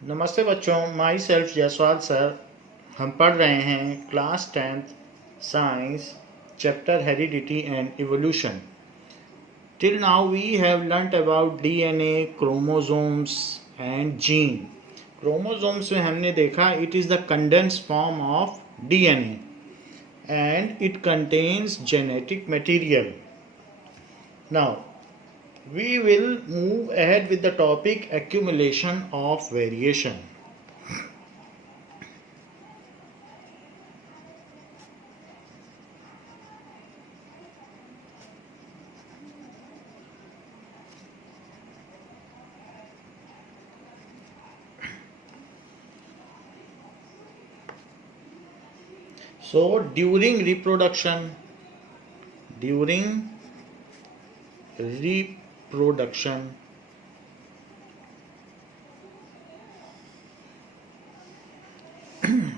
नमस्ते बच्चों, my self Jaiswal sir. हम पढ़ रहे हैं class 10th science chapter heredity and evolution. Till now we have learnt about DNA, chromosomes and gene. Chromosomes में हमने देखा it is the condense form of DNA and it contains genetic material. Now we will move ahead with the topic accumulation of variation. So during reproduction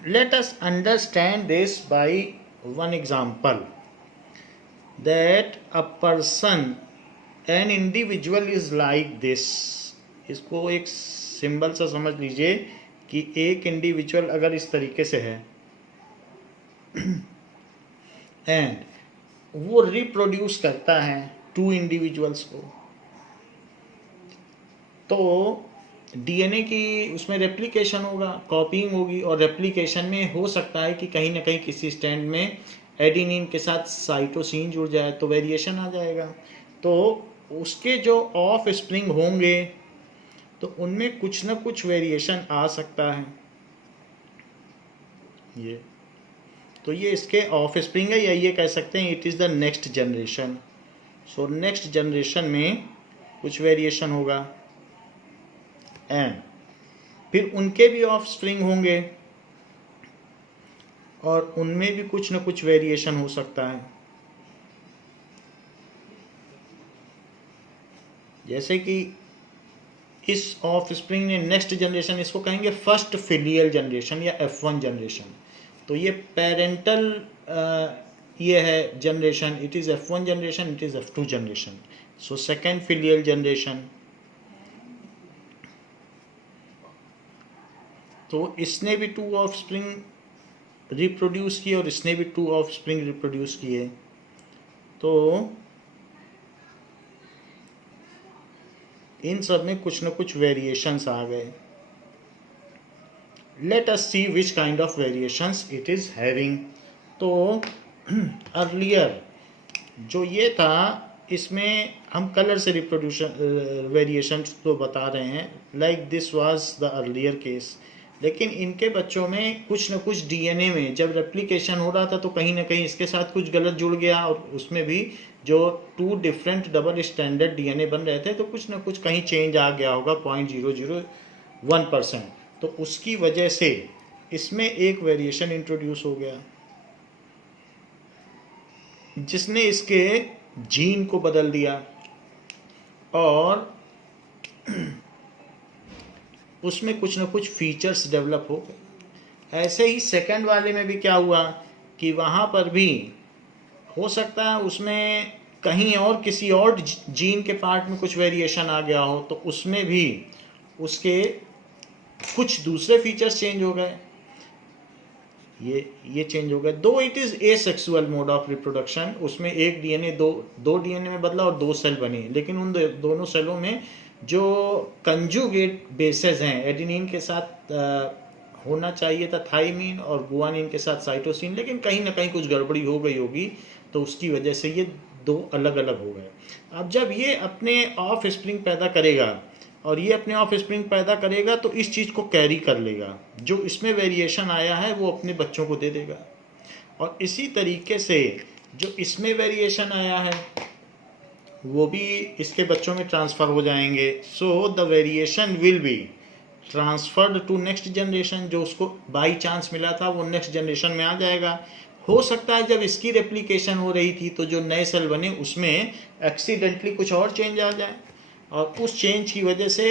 let us understand this by one example, that a person, an individual is like this. इसको एक symbol सा समझ लीजिए कि एक individual अगर इस तरीके से है एंड वो रिप्रोड्यूस करता है टू इंडिविजुअल्स को, तो डीएनए की उसमें रेप्लिकेशन होगा, कॉपिंग होगी, और रेप्लिकेशन में हो सकता है कि कहीं ना कहीं किसी स्टैंड में एडिनिन के साथ साइटोसिन जुड़ जाए तो वेरिएशन आ जाएगा। तो उसके जो ऑफ स्प्रिंग होंगे तो उनमें कुछ ना कुछ वेरिएशन आ सकता है। ये इसके ऑफ स्प्रिंग है, या ये कह सकते हैं it is the next generation. So next generation में कुछ वेरिएशन होगा एंड फिर उनके भी ऑफ स्प्रिंग होंगे और उनमें भी कुछ ना कुछ वेरिएशन हो सकता है। जैसे कि इस ऑफ स्प्रिंग ने नेक्स्ट जनरेशन, इसको कहेंगे फर्स्ट फिलियल जनरेशन या F1 जनरेशन। तो ये पेरेंटल ये है generation, it is F1 generation, it is F2 generation. So second filial generation, तो इसने भी टू ऑफ स्प्रिंग रिप्रोड्यूस किए और इसने भी टू ऑफ स्प्रिंग रिप्रोड्यूस किए, तो इन सब में कुछ न कुछ वेरिएशंस आ गए। Let us see which kind of variations it is having. तो अर्लियर जो ये था, इसमें हम कलर से रिप्रोड्यूशन वेरिएशन तो बता रहे हैं, like this was the earlier case. लेकिन इनके बच्चों में कुछ न कुछ डीएनए में जब रेप्लिकेशन हो रहा था तो कहीं ना कहीं इसके साथ कुछ गलत जुड़ गया, और उसमें भी जो two different double standard DNA बन रहे थे तो कुछ न कुछ कहीं चेंज आ गया होगा 0.001%। तो उसकी वजह से इसमें एक वेरिएशन इंट्रोड्यूस हो गया जिसने इसके जीन को बदल दिया, और उसमें कुछ न कुछ फीचर्स डेवलप हो गए। ऐसे ही सेकंड वाले में भी क्या हुआ कि वहाँ पर भी हो सकता है उसमें कहीं और किसी और जीन के पार्ट में कुछ वेरिएशन आ गया हो, तो उसमें भी उसके कुछ दूसरे फीचर्स चेंज हो गए, ये चेंज हो गए। दो it is asexual mode of reproduction, उसमें एक डीएनए दो डीएनए में बदला और दो सेल बने, लेकिन उन दोनों सेलों में जो कंजुगेट बेसेस हैं, एडेनिन के साथ होना चाहिए था थाइमिन और गुआनिन के साथ साइटोसिन, लेकिन कहीं ना कहीं कुछ गड़बड़ी हो गई होगी, तो उसकी वजह से ये दो अलग अलग हो गए। अब जब ये अपने ऑफ स्प्रिंग पैदा करेगा और ये अपने ऑफ स्प्रिंग पैदा करेगा तो इस चीज़ को कैरी कर लेगा, जो इसमें वेरिएशन आया है वो अपने बच्चों को दे देगा, और इसी तरीके से जो इसमें वेरिएशन आया है वो भी इसके बच्चों में ट्रांसफ़र हो जाएंगे। So the variation will be transferred to next generation. जो उसको बाई चांस मिला था वो नेक्स्ट जनरेशन में आ जाएगा। हो सकता है जब इसकी रेप्लिकेशन हो रही थी तो जो नए सेल बने उसमें एक्सीडेंटली कुछ और चेंज आ जाए, और उस चेंज की वजह से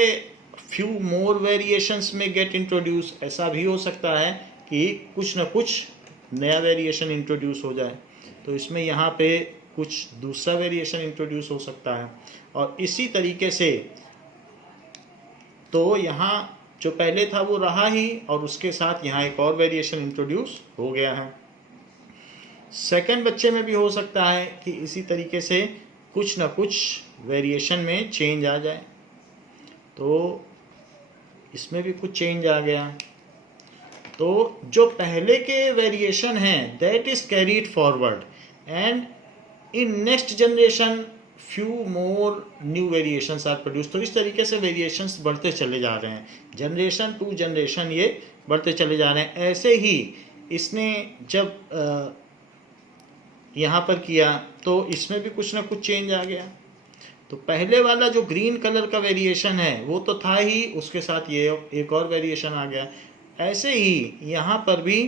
फ्यू मोर वेरिएशंस में गेट इंट्रोड्यूस। ऐसा भी हो सकता है कि कुछ न कुछ नया वेरिएशन इंट्रोड्यूस हो जाए, तो इसमें यहाँ पे कुछ दूसरा वेरिएशन इंट्रोड्यूस हो सकता है। और इसी तरीके से तो यहाँ जो पहले था वो रहा ही, और उसके साथ यहाँ एक और वेरिएशन इंट्रोड्यूस हो गया है। सेकंड बच्चे में भी हो सकता है कि इसी तरीके से कुछ ना कुछ वेरिएशन में चेंज आ जाए। तो इसमें भी कुछ चेंज आ गया। तो जो पहले के वेरिएशन हैं that is carried forward, and in next generation few more new variations are produce. तो इस तरीके से वेरिएशंस बढ़ते चले जा रहे हैं, जनरेशन टू जनरेशन ये बढ़ते चले जा रहे हैं। ऐसे ही इसने जब यहाँ पर किया तो इसमें भी कुछ ना कुछ चेंज आ गया। तो पहले वाला जो ग्रीन कलर का वेरिएशन है वो तो था ही, उसके साथ ये एक और वेरिएशन आ गया। ऐसे ही यहाँ पर भी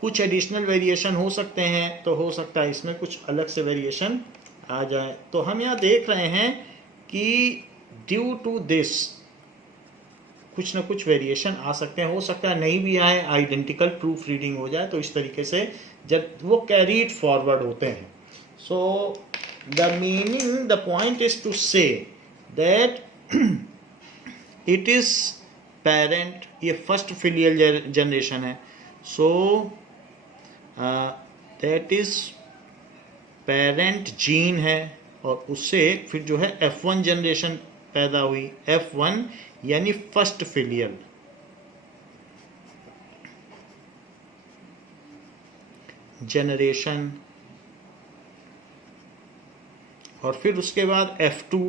कुछ एडिशनल वेरिएशन हो सकते हैं, तो हो सकता है इसमें कुछ अलग से वेरिएशन आ जाए। तो हम यहाँ देख रहे हैं कि ड्यू टू दिस कुछ ना कुछ वेरिएशन आ सकते हैं, हो सकता है नहीं भी आए, आइडेंटिकल प्रूफ रीडिंग हो जाए। तो इस तरीके से जब वो कैरीड फॉरवर्ड होते हैं। So the meaning, the point is to say that it is parent, ये फर्स्ट फिलियल जनरेशन है। So that is parent gene है, और उससे फिर जो है F1 जनरेशन पैदा हुई। F1 यानी फर्स्ट फिलियल। जनरेशन, और फिर उसके बाद F2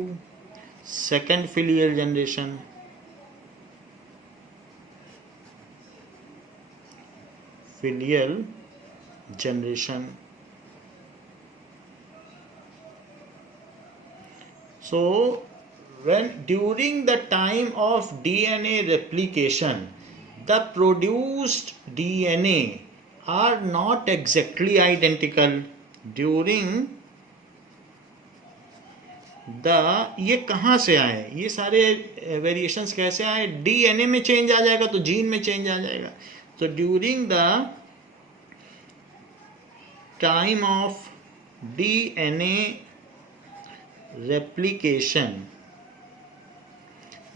second filial generation, filial generation. So when during the time of DNA replication, the produced DNA are not exactly identical during the, ये कहाँ से आए, ये सारे वेरिएशंस कैसे आए? DNA में चेंज आ जाएगा तो जीन में चेंज आ जाएगा। तो during the time of DNA replication,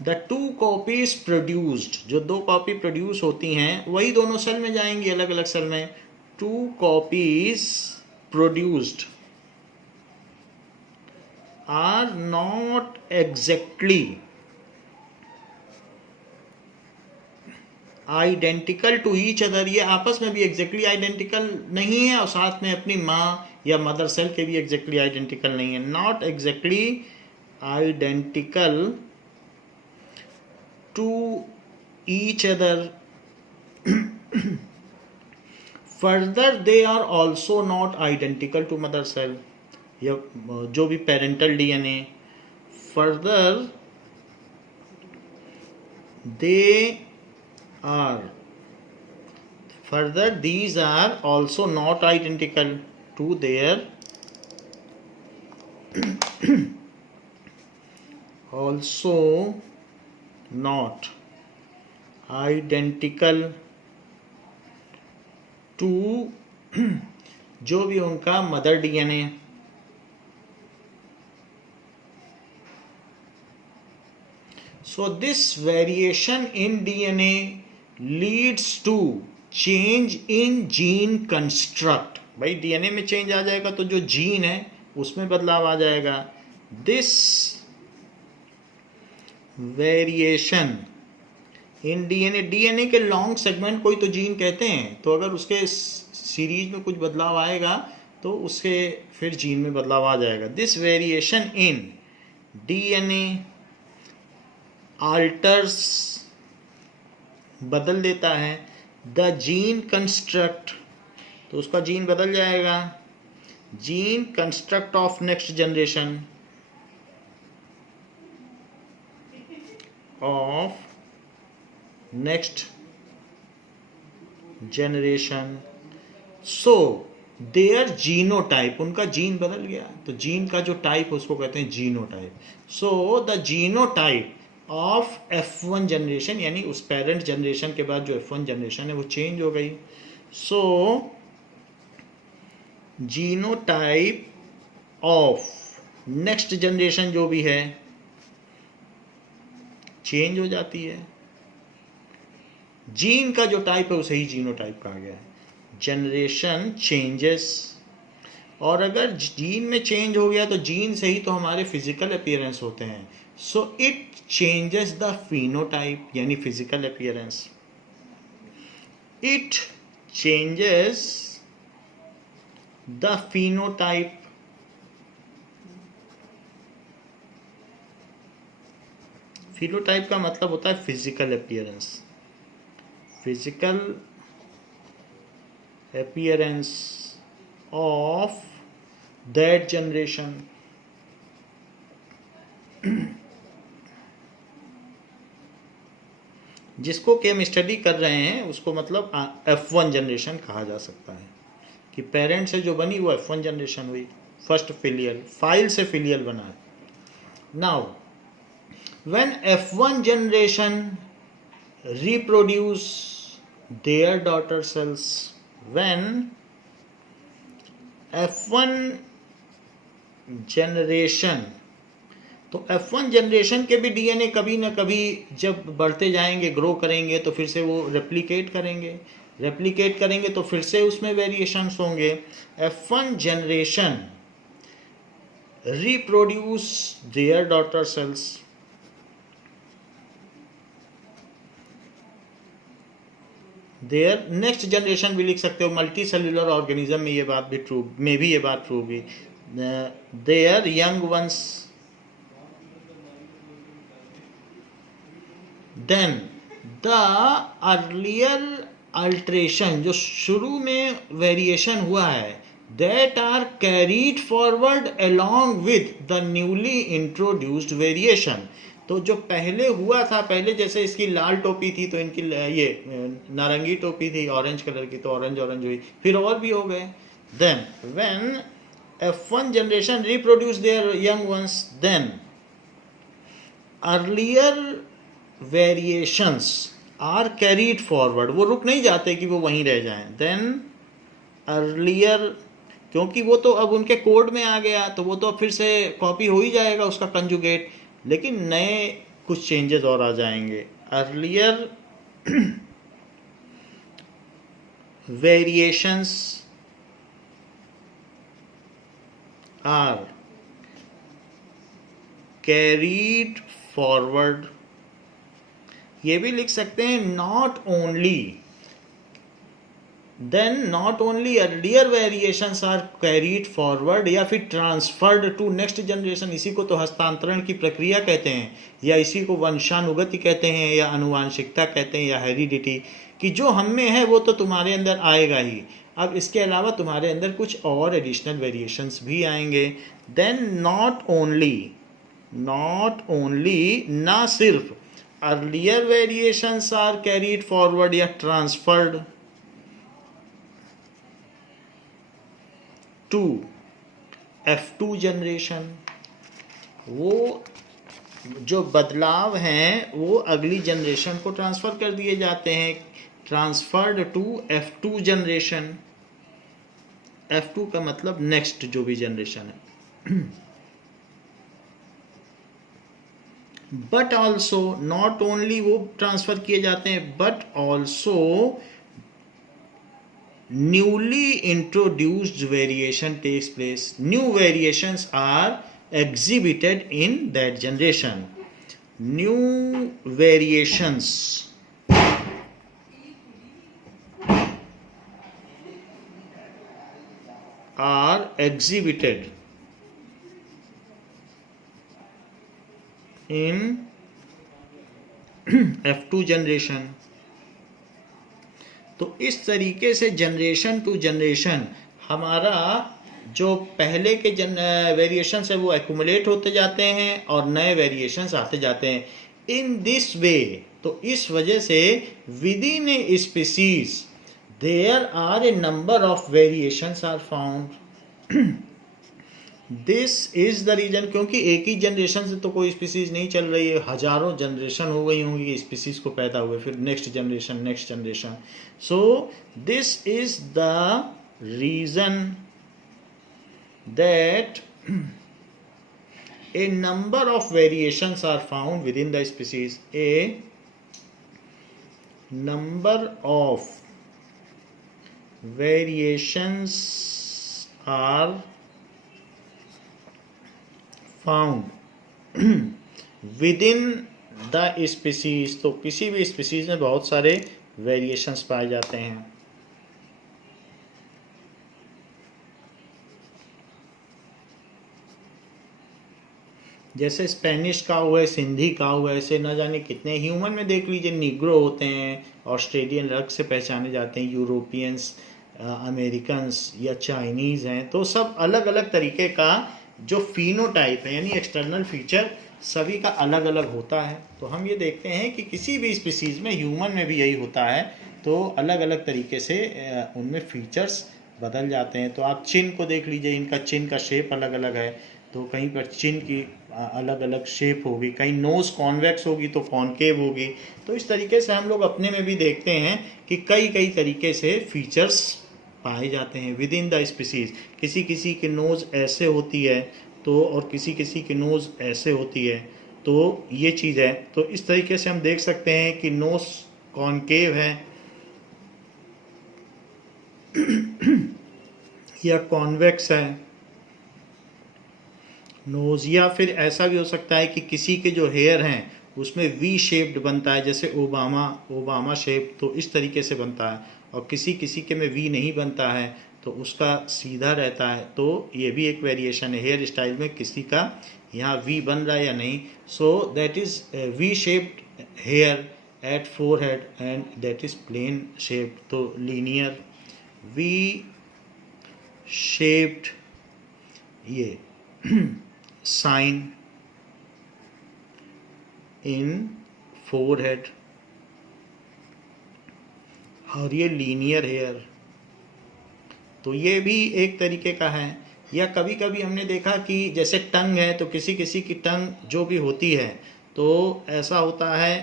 the two copies produced, जो दो कॉपी प्रोड्यूस होती हैं वही दोनों सेल में जाएंगी, अलग अलग सेल में। two copies produced are not exactly identical to each other, ये आपस में भी एग्जैक्टली आइडेंटिकल नहीं है, और साथ में अपनी माँ या मदर सेल के भी एग्जैक्टली आइडेंटिकल नहीं है। Not exactly identical to each other, further they are also not identical to mother cell, या जो भी parental DNA, further they are further these are also not identical to their also not identical to जो भी उनका mother DNA. So this variation in DNA leads to change in gene construct। भाई DNA में change आ जाएगा तो जो gene है उसमें बदलाव आ जाएगा। This variation in DNA, DNA के लॉन्ग सेगमेंट कोई तो जीन कहते हैं, तो अगर उसके सीरीज में कुछ बदलाव आएगा तो उसके फिर जीन में बदलाव आ जाएगा। This variation in DNA alters, बदल देता है, द जीन कंस्ट्रक्ट, तो उसका जीन बदल जाएगा। Gene construct of next generation, of next generation. So their genotype, उनका जीन बदल गया, तो जीन का जो टाइप उसको कहते हैं genotype. So the genotype of F1 generation, यानी उस पेरेंट जनरेशन के बाद जो F1 जनरेशन है वो चेंज हो गई। सो जीनोटाइप ऑफ नेक्स्ट जनरेशन जो भी है चेंज हो जाती है। जीन का जो टाइप है उसे ही जीनोटाइप कहा गया है। जनरेशन चेंजेस, और अगर जीन में चेंज हो गया तो जीन से ही तो हमारे फिजिकल अपीयरेंस होते हैं। So it changes the phenotype, यानी physical appearance. It changes the phenotype, phenotype का मतलब होता है physical appearance, physical appearance of that generation. जिसको कि हम स्टडी कर रहे हैं उसको मतलब F1 जनरेशन कहा जा सकता है, कि पेरेंट से जो बनी वो F1 जनरेशन हुई, फर्स्ट फिलियल, फाइल से फिलियल बना है। Now when F1 generation reproduce their daughter cells, when F1 generation, तो F1 जनरेशन के भी डीएनए कभी ना कभी जब बढ़ते जाएंगे, ग्रो करेंगे, तो फिर से वो रेप्लिकेट करेंगे तो फिर से उसमें वेरिएशंस होंगे। F1 generation reproduce their daughter cells, their next generation भी लिख सकते हो, मल्टी सेल्युलर ऑर्गेनिज्म में ये बात भी ट्रू, में भी ये बात ट्रू होगी। Their young ones, then the earlier alteration, जो शुरू में वेरिएशन हुआ है, that are carried forward along with the newly introduced variation. तो जो पहले हुआ था, पहले जैसे इसकी लाल टोपी थी तो इनकी ये नारंगी टोपी थी, ऑरेंज कलर की, तो ऑरेंज हुई, फिर और भी हो गए। Then when F1 generation reproduce their young ones, then earlier variations are carried forward, वो रुक नहीं जाते कि वो वहीं रह जाएं। देन अर्लियर, क्योंकि वो तो अब उनके कोड में आ गया, तो वो तो अब फिर से कॉपी हो ही जाएगा उसका कंजुगेट, लेकिन नए कुछ चेंजेस और आ जाएंगे। Earlier variations are carried forward, ये भी लिख सकते हैं not only, then not only earlier variations are carried forward, या फिर ट्रांसफर्ड टू नेक्स्ट जनरेशन। इसी को तो हस्तांतरण की प्रक्रिया कहते हैं, या इसी को वंशानुगति कहते हैं, या अनुवांशिकता कहते हैं, या हेरिडिटी, कि जो हम में है वो तो तुम्हारे अंदर आएगा ही, अब इसके अलावा तुम्हारे अंदर कुछ और एडिशनल वेरिएशंस भी आएंगे। देन नॉट ओनली, ना सिर्फ earlier variations are carried forward या ट्रांसफर्ड टू F2 जनरेशन, वो जो बदलाव हैं वो अगली जनरेशन को ट्रांसफर कर दिए जाते हैं, transferred to F2 generation. F2 का मतलब नेक्स्ट जो भी जनरेशन है। बट ऑल्सो, नॉट ओनली वो ट्रांसफर किए जाते हैं, but also newly introduced variation takes place, new variations are exhibited in that generation. New variations are exhibited in F2 generation. तो इस तरीके से जनरेशन टू जनरेशन हमारा जो पहले के वेरिएशंस है वो एक्यूमुलेट होते जाते हैं और नए वेरिएशंस आते जाते हैं। इन दिस वे, तो इस वजह से with in a species there are a number of variations are found. This is the reason, क्योंकि एक ही जनरेशन से तो कोई स्पीसीज नहीं चल रही है, हजारों जनरेशन हो गई होंगी स्पीसीज को पैदा हुए, फिर next generation. So this is the reason that a number of variations are found within the species. A number of variations are found within the species. तो किसी भी स्पीसीज में बहुत सारे वेरिएशंस पाए जाते हैं। जैसे स्पेनिश काऊ है, सिंधी काऊ है, ऐसे न जाने कितने। ह्यूमन में देख लीजिए, निग्रो होते हैं, ऑस्ट्रेलियन रग से पहचाने जाते हैं, यूरोपियंस, अमेरिकन्स या चाइनीज़ हैं। तो सब अलग अलग तरीके का जो फिनोटाइप है यानी एक्सटर्नल फीचर सभी का अलग अलग होता है। तो हम ये देखते हैं कि किसी भी स्पीसीज़ में, ह्यूमन में भी यही होता है, तो अलग अलग तरीके से उनमें फीचर्स बदल जाते हैं। तो आप चिन को देख लीजिए, इनका चिन का शेप अलग अलग है, तो कहीं पर चिन की अलग अलग शेप होगी, कहीं नोज़ कॉन्वेक्स होगी तो कॉनकेव होगी। तो इस तरीके से हम लोग अपने में भी देखते हैं कि कई कई तरीके से फीचर्स पाए जाते हैं विद इन द स्पीसीज़। किसी किसी की नोज़ ऐसे होती है तो, और किसी किसी की नोज़ ऐसे होती है, तो ये चीज़ है। तो इस तरीके से हम देख सकते हैं कि नोज़ कॉनकेव है या कॉन्वेक्स है नोज, या फिर ऐसा भी हो सकता है कि किसी के जो हेयर हैं उसमें वी शेप्ड बनता है, जैसे ओबामा शेप, तो इस तरीके से बनता है। और किसी किसी के में वी नहीं बनता है तो उसका सीधा रहता है। तो ये भी एक वेरिएशन है हेयर स्टाइल में, किसी का यहाँ वी बन रहा है या नहीं। So that is V shaped hair at forehead and that is plain shaped. तो लीनियर वी शेप्ड ये साइन इन फोरहेड, और ये लीनियर हेयर, तो ये भी एक तरीके का है। या कभी कभी हमने देखा कि जैसे टंग है, तो किसी किसी की टंग जो भी होती है तो ऐसा होता है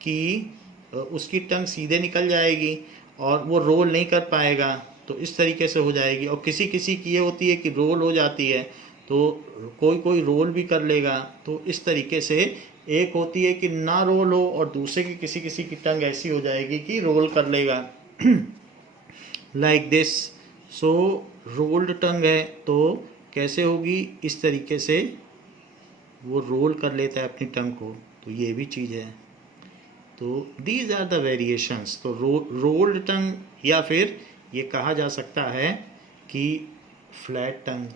कि उसकी टंग सीधे निकल जाएगी और वो रोल नहीं कर पाएगा, तो इस तरीके से हो जाएगी। और किसी किसी की ये होती है कि रोल हो जाती है, तो कोई कोई रोल भी कर लेगा। तो इस तरीके से एक होती है कि ना रोल हो, और दूसरे की किसी किसी की टंग ऐसी हो जाएगी कि रोल कर लेगा लाइक दिस। सो रोल्ड टंग है तो कैसे होगी, इस तरीके से वो रोल कर लेता है अपनी टंग को, तो ये भी चीज़ है। तो दीज आर द वेरिएशंस। तो रोल्ड टंग, या फिर ये कहा जा सकता है कि फ्लैट टंग।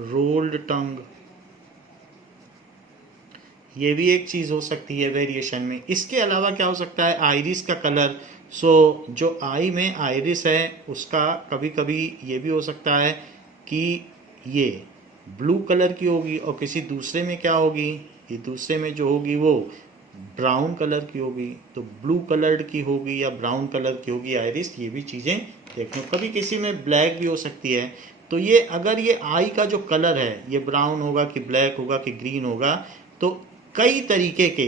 रोल्ड टंग ये भी एक चीज़ हो सकती है वेरिएशन में। इसके अलावा क्या हो सकता है, आइरिस का कलर। सो जो आई में आइरिस है उसका कभी कभी ये भी हो सकता है कि ये ब्लू कलर की होगी, और किसी दूसरे में क्या होगी, ये दूसरे में जो होगी वो ब्राउन कलर की होगी। तो ब्लू कलर्ड की होगी या ब्राउन कलर की होगी आइरिस। ये भी चीज़ें देखने, कभी किसी में ब्लैक भी हो सकती है। तो ये अगर ये आई का जो कलर है ये ब्राउन होगा कि ब्लैक होगा कि ग्रीन होगा, तो कई तरीके के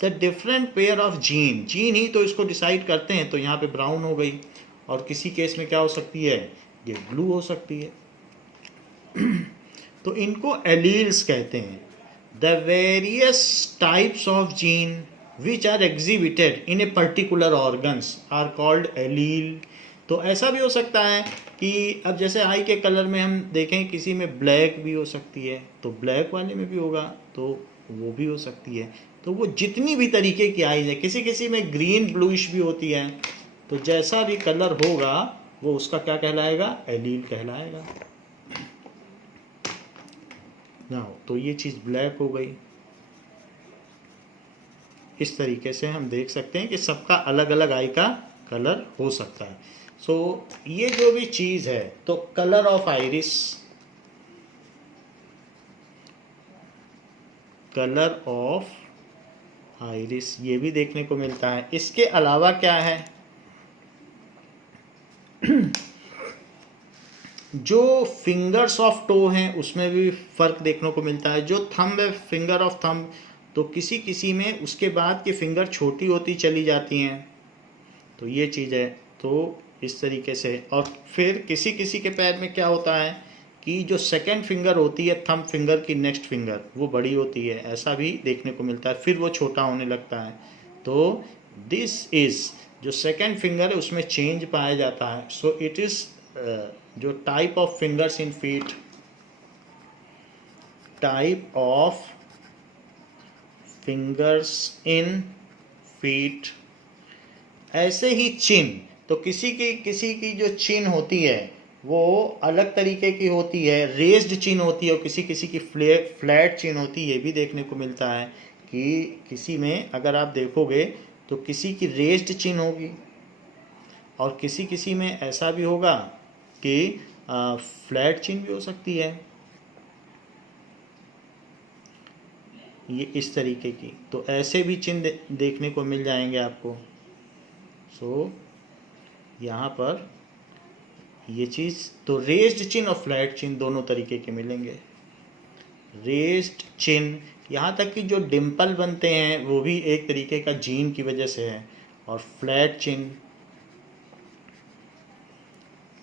the different pair of gene ही तो इसको डिसाइड करते हैं। तो यहाँ पे ब्राउन हो गई, और किसी केस में क्या हो सकती है, ये ब्लू हो सकती है तो इनको एलील्स कहते हैं। The various types of gene which are exhibited in a particular organs are called allele. तो ऐसा भी हो सकता है कि अब जैसे आई के कलर में हम देखें, किसी में ब्लैक भी हो सकती है, तो ब्लैक वाले में भी होगा, तो वो भी हो सकती है। तो वो जितनी भी तरीके की आईज है, किसी किसी में ग्रीन ब्लूइश भी होती है, तो जैसा भी कलर होगा वो उसका क्या कहलाएगा, एलील कहलाएगा। ना तो ये चीज़ ब्लैक हो गई। इस तरीके से हम देख सकते हैं कि सबका अलग अलग आई का कलर हो सकता है। सो ये जो भी चीज़ है, तो colour of iris, colour of iris ये भी देखने को मिलता है। इसके अलावा क्या है जो फिंगर्स ऑफ टो हैं उसमें भी फ़र्क देखने को मिलता है। जो थंब है, फिंगर ऑफ थंब, तो किसी किसी में उसके बाद की फिंगर छोटी होती चली जाती हैं, तो ये चीज़ है। तो इस तरीके से, और फिर किसी किसी के पैर में क्या होता है कि जो सेकंड फिंगर होती है थंब फिंगर की नेक्स्ट फिंगर वो बड़ी होती है, ऐसा भी देखने को मिलता है, फिर वो छोटा होने लगता है। तो दिस इज जो सेकंड फिंगर है उसमें चेंज पाया जाता है। सो इट इज जो type of fingers in feet, type of fingers in feet. ऐसे ही चिन, तो किसी की जो चिन होती है वो अलग तरीके की होती है, रेज्ड चिन होती है, और किसी किसी की फ्लैट चिन होती है। ये भी देखने को मिलता है कि किसी में अगर आप देखोगे तो किसी की रेज्ड चिन होगी, और किसी किसी में ऐसा भी होगा कि फ्लैट चिन भी हो सकती है, ये इस तरीके की। तो ऐसे भी चिन्ह देखने को मिल जाएंगे आपको। सो यहाँ पर ये चीज़, तो रेज्ड चिन और फ्लैट चिन दोनों तरीके के मिलेंगे। रेज्ड चिन, यहाँ तक कि जो डिम्पल बनते हैं वो भी एक तरीके का जीन की वजह से है, और फ्लैट चिन।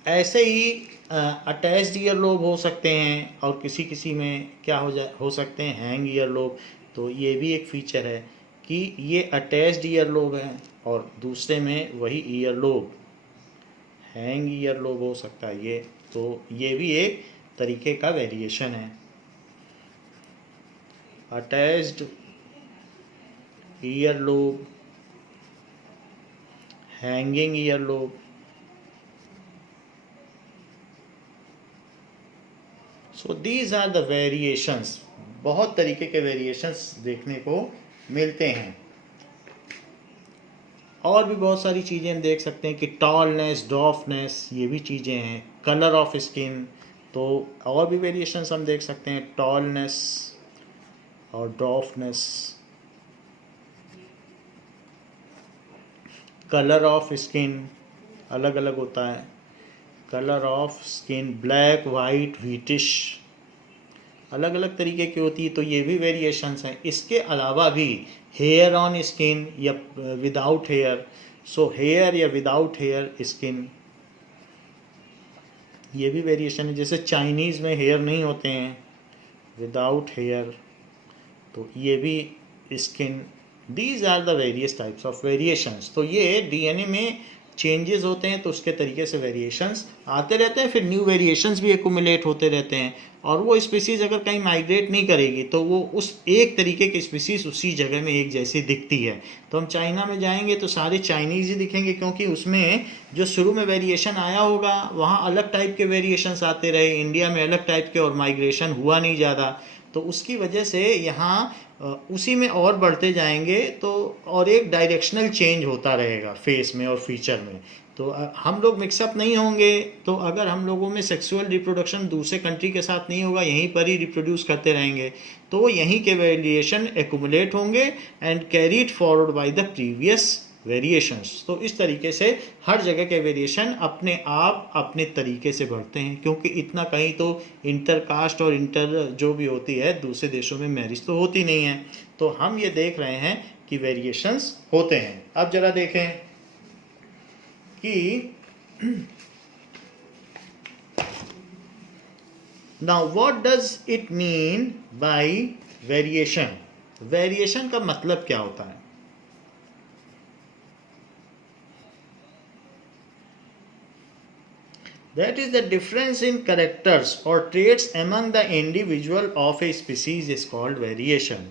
ऐसे ही अटैच्ड ईयर लोब हो सकते हैं, और किसी किसी में क्या हो सकते हैं, हैंग ईयर लोब। तो ये भी एक फीचर है कि ये अटैच्ड ईयर लोब है, और दूसरे में वही ear lobe hang ear lobe हो सकता है ये। तो ये भी एक तरीके का वेरिएशन है, attached ear lobe, hanging ear lobe. So these are the variations. बहुत तरीके के वेरिएशंस देखने को मिलते हैं। और भी बहुत सारी चीज़ें हम देख सकते हैं कि टॉलनेस, डॉफनेस, ये भी चीज़ें हैं। कलर ऑफ स्किन, तो और भी वेरिएशंस हम देख सकते हैं, टॉलनेस और डॉफनेस। कलर ऑफ स्किन अलग अलग होता है, colour of skin black, white, wheatish, अलग अलग तरीके की होती है। तो ये भी वेरिएशंस हैं। इसके अलावा भी हेयर ऑन स्किन या विदाउट हेयर, सो हेयर या विदाउट हेयर स्किन, ये भी वेरिएशन है। जैसे चाइनीज़ में हेयर नहीं होते हैं, विदाउट हेयर, तो ये भी skin. These are the various types of variations. तो ये डीएनए में चेंजेस होते हैं तो उसके तरीके से वेरिएशंस आते रहते हैं, फिर न्यू वेरिएशंस भी एक्यूमुलेट होते रहते हैं। और वो स्पीसीज़ अगर कहीं माइग्रेट नहीं करेगी तो वो उस एक तरीके की स्पीसीज़ उसी जगह में एक जैसी दिखती है। तो हम चाइना में जाएंगे तो सारे चाइनीज़ ही दिखेंगे, क्योंकि उसमें जो शुरू में वेरिएशन आया होगा वहाँ अलग टाइप के वेरिएशंस आते रहे, इंडिया में अलग टाइप के, और माइग्रेशन हुआ नहीं ज़्यादा। तो उसकी वजह से यहाँ उसी में और बढ़ते जाएंगे, तो और एक डायरेक्शनल चेंज होता रहेगा फेस में और फीचर में। तो हम लोग मिक्सअप नहीं होंगे। तो अगर हम लोगों में सेक्सुअल रिप्रोडक्शन दूसरे कंट्री के साथ नहीं होगा, यहीं पर ही रिप्रोड्यूस करते रहेंगे, तो यहीं के वेरिएशन एक्यूमुलेट होंगे and carried forward by the previous variations. तो इस तरीके से हर जगह के वेरिएशन अपने आप अपने तरीके से बढ़ते हैं, क्योंकि इतना कहीं तो इंटरकास्ट और इंटर जो भी होती है दूसरे देशों में मैरिज तो होती नहीं है। तो हम ये देख रहे हैं कि वेरिएशंस होते हैं। अब जरा देखें कि now what does it mean by variation. Variation का मतलब क्या होता है? That is the difference in characters or traits among the individual of a species is called variation.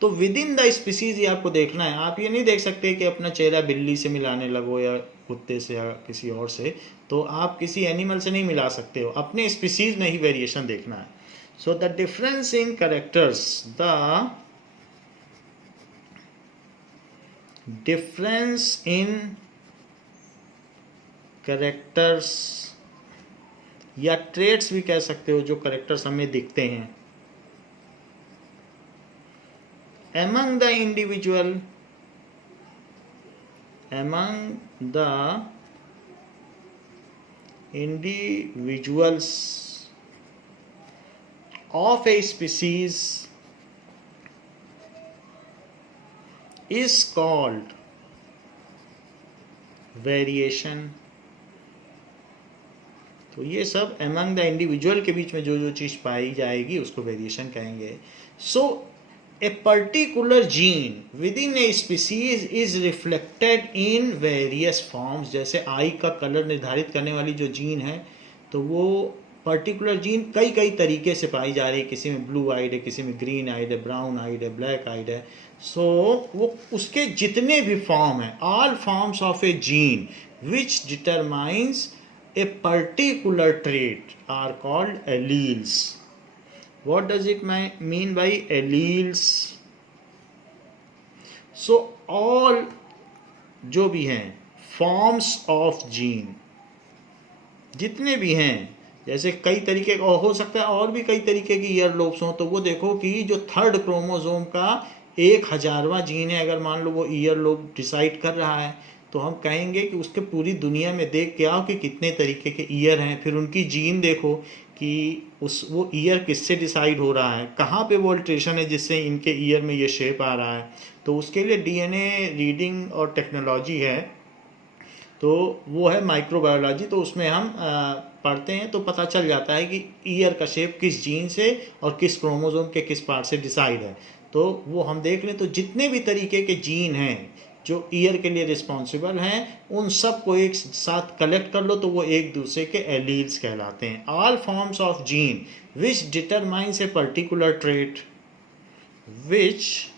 तो विद इन द स्पीसीज ये आपको देखना है। आप ये नहीं देख सकते कि अपना चेहरा बिल्ली से मिलाने लगो या कुत्ते से या किसी और से, तो आप किसी एनिमल से नहीं मिला सकते हो, अपने स्पीसीज में ही वेरिएशन देखना है। So the difference in characters, the difference in characters या ट्रेट्स भी कह सकते हो, जो करेक्टर्स हमें दिखते हैं among the individual, among the individuals of a species is called variation. तो ये सब एमंग द इंडिविजुअल के बीच में जो जो चीज़ पाई जाएगी उसको वेरिएशन कहेंगे. So a particular gene with in a species is reflected in various forms. जैसे आई का कलर निर्धारित करने वाली जो जीन है, तो वो पर्टिकुलर जीन कई कई तरीके से पाई जा रही है. किसी में ब्लू आइड है, किसी में ग्रीन आइड है, ब्राउन आइड है, ब्लैक आइड है. सो वो उसके जितने भी फॉर्म हैं, all forms of A gene which determines a particular trait are called alleles. What does it mean by alleles? So all जो भी हैं forms of gene, जितने भी हैं, जैसे कई तरीके का हो सकता है और भी कई तरीके की ईयर लोब्स हों, तो वो देखो कि जो थर्ड क्रोमोसोम का 1000वां जीन है, अगर मान लो वो ईयर लोब डिसाइड कर रहा है, तो हम कहेंगे कि उसके पूरी दुनिया में देख के आओ कि कितने तरीके के ईयर हैं, फिर उनकी जीन देखो कि वो ईयर किससे डिसाइड हो रहा है, कहाँ पे वो अल्ट्रेशन है जिससे इनके ईयर में ये शेप आ रहा है. तो उसके लिए डीएनए रीडिंग और टेक्नोलॉजी है, तो वो है माइक्रोबायोलॉजी. तो उसमें हम पढ़ते हैं तो पता चल जाता है कि ईयर का शेप किस जीन से और किस क्रोमोसोम के किस पार्ट से डिसाइड है. तो वो हम देख लें, तो जितने भी तरीके के जीन हैं जो ईयर के लिए रिस्पॉन्सिबल हैं, उन सब को एक साथ कलेक्ट कर लो तो वो एक दूसरे के एलील्स कहलाते हैं. All forms of gene which determines a particular trait, which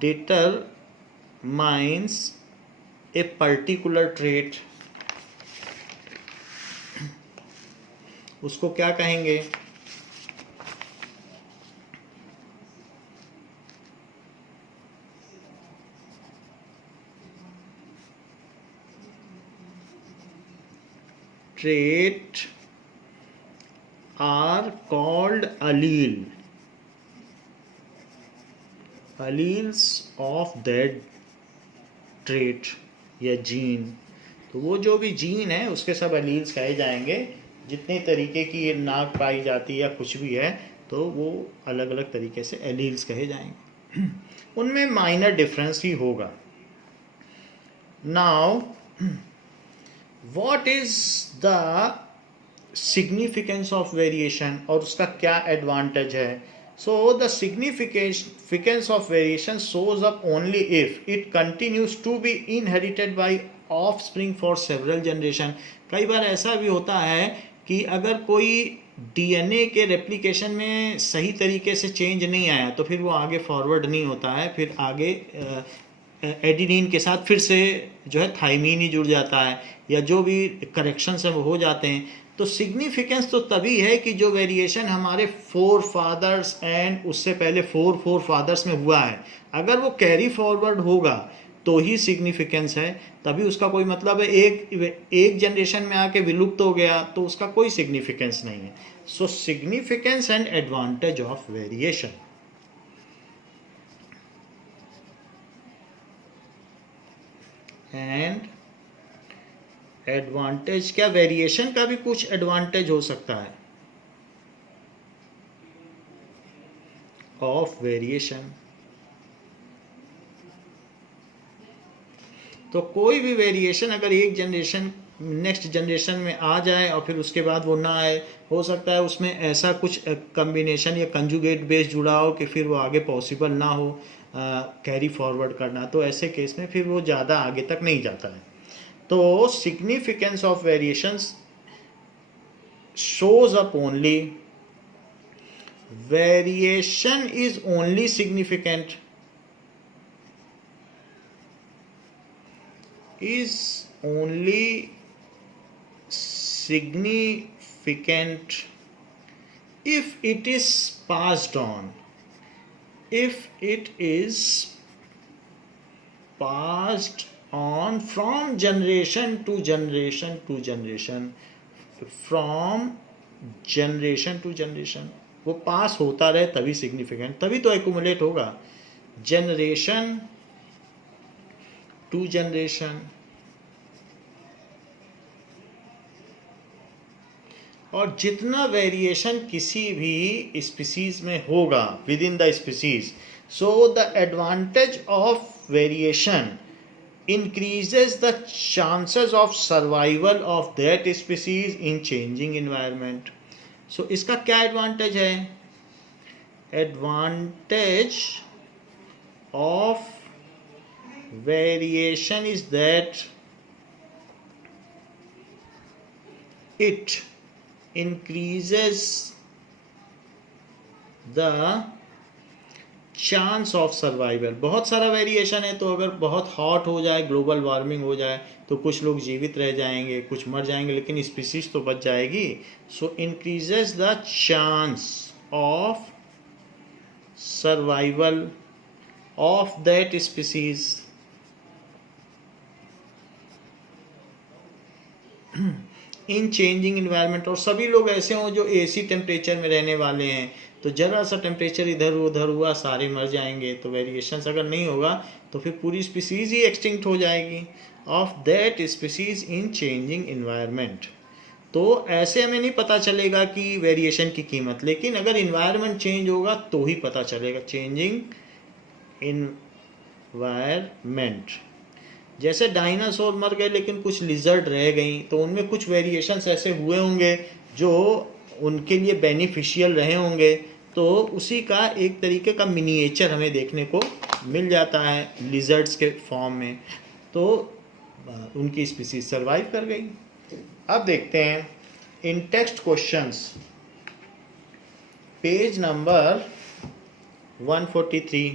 determines a particular trait, उसको क्या कहेंगे? trait are called allele, alleles of that trait या जीन. तो वो जो भी जीन है उसके सब alleles कहे जाएंगे. जितने तरीके की ये नाक पाई जाती है या कुछ भी है, तो वो अलग अलग तरीके से alleles कहे जाएंगे. उनमें माइनर डिफरेंस ही होगा. Now what is the significance of variation और उसका क्या advantage है? So the significance of variation shows up only if it continues to be inherited by offspring for several generation. कई बार ऐसा भी होता है कि अगर कोई डीएनए के रेप्लिकेशन में सही तरीके से चेंज नहीं आया, तो फिर वो आगे फॉरवर्ड नहीं होता है, फिर आगे एडिनिन के साथ फिर से जो है थाइमीन ही जुड़ जाता है, या जो भी करेक्शंस है वो हो जाते हैं. तो सिग्निफिकेंस तो तभी है कि जो वेरिएशन हमारे 4 फादर्स एंड उससे पहले 4 फादर्स में हुआ है, अगर वो कैरी फॉरवर्ड होगा तो ही सिग्निफिकेंस है. तभी उसका कोई मतलब है. एक जनरेशन में आके विलुप्त हो गया तो उसका कोई सिग्निफिकेंस नहीं है. So significance and advantage of variation. And advantage, क्या वेरिएशन का भी कुछ एडवांटेज हो सकता है ऑफ वेरिएशन? तो कोई भी वेरिएशन अगर एक जनरेशन नेक्स्ट जनरेशन में आ जाए और फिर उसके बाद वो ना आए, हो सकता है उसमें ऐसा कुछ कम्बिनेशन या कंजुगेट बेस जुड़ा हो कि फिर वो आगे पॉसिबल ना हो कैरी फॉरवर्ड करना. तो ऐसे केस में फिर वो ज़्यादा आगे तक नहीं जाता है. तो significance of variations shows up only, variation is only significant, is only significant if it is passed on, if it is passed on from generation to generation to generation, from generation to generation. वो पास होता रहे तभी significant, तभी तो accumulate होगा. Generation to generation. और जितना variation किसी भी स्पीसीज में होगा within the species, so the advantage of variation increases the chances of survival of that species in changing environment. So इसका क्या advantage है? Advantage of variation is that it increases the chance of survival. बहुत सारा variation है, तो अगर बहुत hot हो जाए, ग्लोबल वार्मिंग हो जाए, तो कुछ लोग जीवित रह जाएंगे, कुछ मर जाएंगे, लेकिन स्पीसीज तो बच जाएगी. So increases the chance of survival of that species in changing environment. और सभी लोग ऐसे हों जो एसी टेम्परेचर में रहने वाले हैं, तो जरा सा टेम्परेचर इधर उधर हुआ सारे मर जाएंगे. तो वेरिएशंस अगर नहीं होगा तो फिर पूरी स्पीसीज ही एक्सटिंक्ट हो जाएगी of that species in changing environment. तो ऐसे हमें नहीं पता चलेगा कि वेरिएशन की कीमत, लेकिन अगर इन्वायरमेंट चेंज होगा तो ही पता चलेगा. Changing environment. जैसे डायनासोर मर गए लेकिन कुछ लिजर्ड रह गई, तो उनमें कुछ वेरिएशंस ऐसे हुए होंगे जो उनके लिए बेनिफिशियल रहे होंगे. तो उसी का एक तरीके का मिनिएचर हमें देखने को मिल जाता है लिजर्ड्स के फॉर्म में. तो उनकी स्पीसीज सर्वाइव कर गई. अब देखते हैं in text questions, page number 143.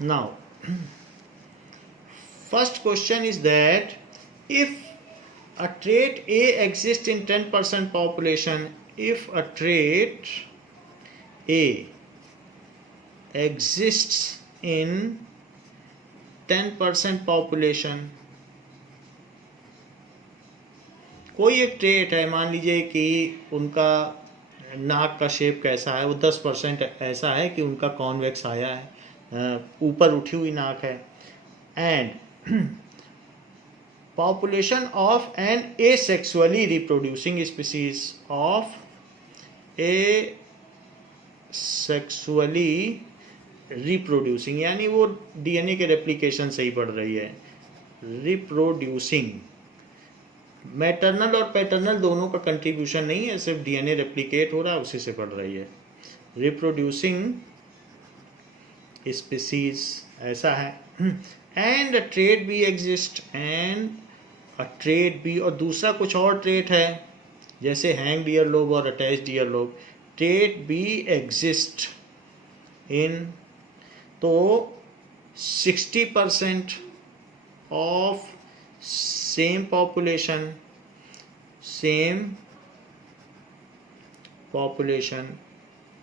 Now, first question is that if a trait A exists in 10% population, if a trait A exists in 10% population, कोई एक ट्रेट है, मान लीजिए कि उनका नाक का शेप कैसा है, वो 10% ऐसा है कि उनका कॉन्वेक्स आया है, ऊपर उठी हुई नाक है. And population of an asexually reproducing species, of asexually reproducing, यानी वो डीएनए के रेप्लिकेशन से ही बढ़ रही है. रिप्रोड्यूसिंग, मैटरनल और पैटर्नल दोनों का कंट्रीब्यूशन नहीं है, सिर्फ डीएनए रेप्लिकेट हो रहा है, उसी से बढ़ रही है. रिप्रोड्यूसिंग स्पीसीज ऐसा है. And a trait B exist, and a trait B, और दूसरा कुछ और ट्रेट है जैसे हैंग्ड ईयर लोब और attached ear lobe. Trait B exist in, तो 60% ऑफ सेम पॉपुलेशन,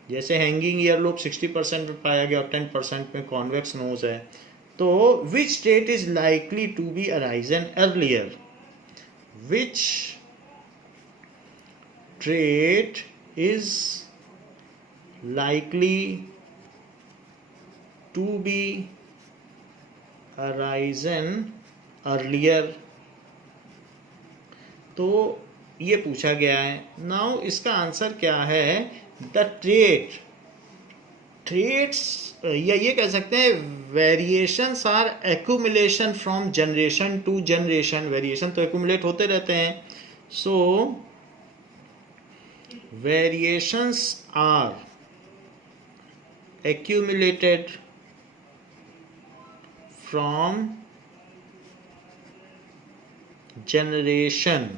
जैसे हैंगिंग ईयरलोब 60% में पाया गया और 10% में कॉन्वेक्स नोज है. तो which trait is likely to be arisen earlier, which trait is likely to be arisen earlier. तो ये पूछा गया है. नाउ इसका आंसर क्या है? द ट्रेट्स, या ये कह सकते हैं variations are accumulation from generation to generation. Variation तो एक्यूमुलेट होते रहते हैं. So variations are accumulated from generation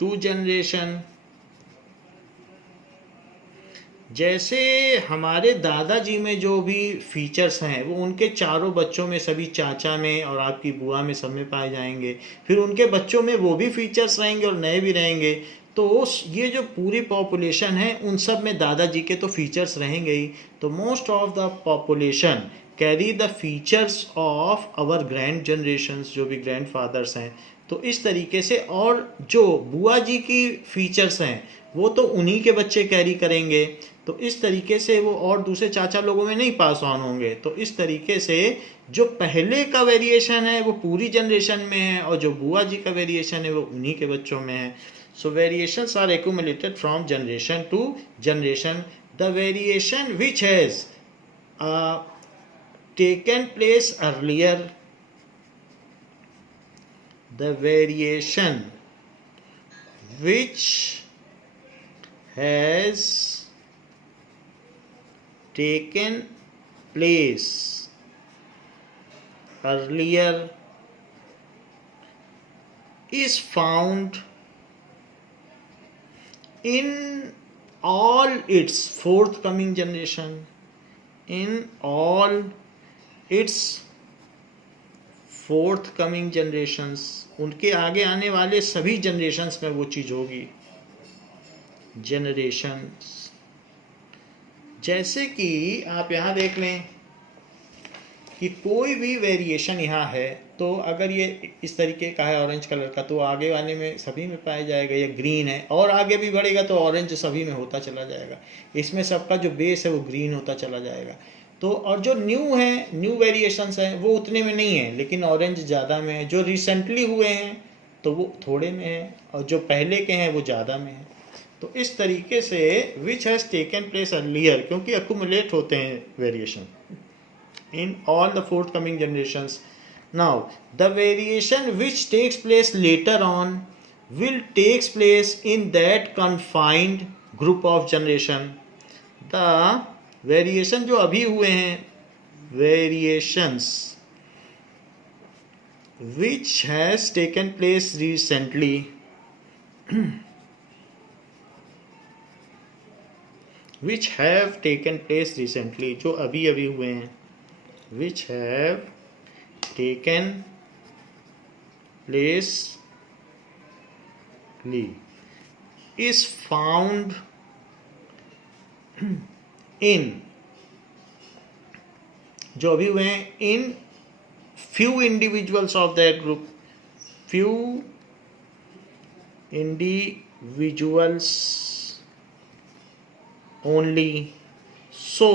to generation. जैसे हमारे दादाजी में जो भी फीचर्स हैं वो उनके चारों बच्चों में, सभी चाचा में और आपकी बुआ में, सब में पाए जाएंगे. फिर उनके बच्चों में वो भी फीचर्स रहेंगे और नए भी रहेंगे. तो ये जो पूरी पॉपुलेशन है उन सब में दादाजी के तो फीचर्स रहेंगे ही. तो most of the population carry the features of our grand generations, जो भी ग्रैंड फादर्स हैं. तो इस तरीके से, और जो बुआ जी की फीचर्स हैं वो तो उन्हीं के बच्चे कैरी करेंगे। तो इस तरीके से वो और दूसरे चाचा लोगों में नहीं पास ऑन होंगे। तो इस तरीके से जो पहले का वेरिएशन है वो पूरी जनरेशन में है, और जो बुआ जी का वेरिएशन है वो उन्हीं के बच्चों में है। So variations are accumulated from generation to generation. The variation which has taken place earlier, the variation which has taken place earlier is found in all its forthcoming generation, in all its forthcoming generations, उनके आगे आने वाले सभी generations में वो चीज़ होगी। Generations, जैसे कि आप यहाँ देख लें कि कोई भी वेरिएशन यहाँ है, तो अगर ये इस तरीके का है ऑरेंज कलर का, तो आगे वाले में सभी में पाया जाएगा। ये ग्रीन है और आगे भी बढ़ेगा तो ऑरेंज सभी में होता चला जाएगा। इसमें सबका जो बेस है वो ग्रीन होता चला जाएगा। तो और जो न्यू है, न्यू वेरिएशंस हैं, वो उतने में नहीं है, लेकिन ऑरेंज ज़्यादा में है। जो रिसेंटली हुए हैं तो वो थोड़े में है, और जो पहले के हैं वो ज़्यादा में है। तो इस तरीके से which has taken place earlier, क्योंकि अक्यूमुलेट होते हैं variation in all the forthcoming generations. Now, the variation which takes place later on will takes place in that confined group of generation. The variation जो अभी हुए हैं, variations which has taken place recently which have taken place recently, जो अभी अभी हुए हैं, which have taken place is found in, जो अभी हुए हैं, in few individuals of that group, few individuals only. So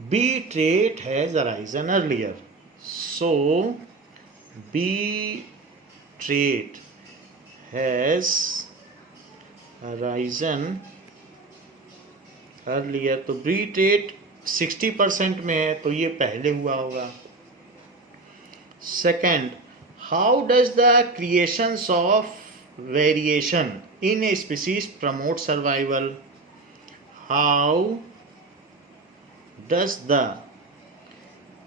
B trait has arisen earlier. So B trait has arisen earlier. तो B trait 60% में है, तो ये पहले हुआ होगा। Second, how does the creations of variation in a species promote survival? How does the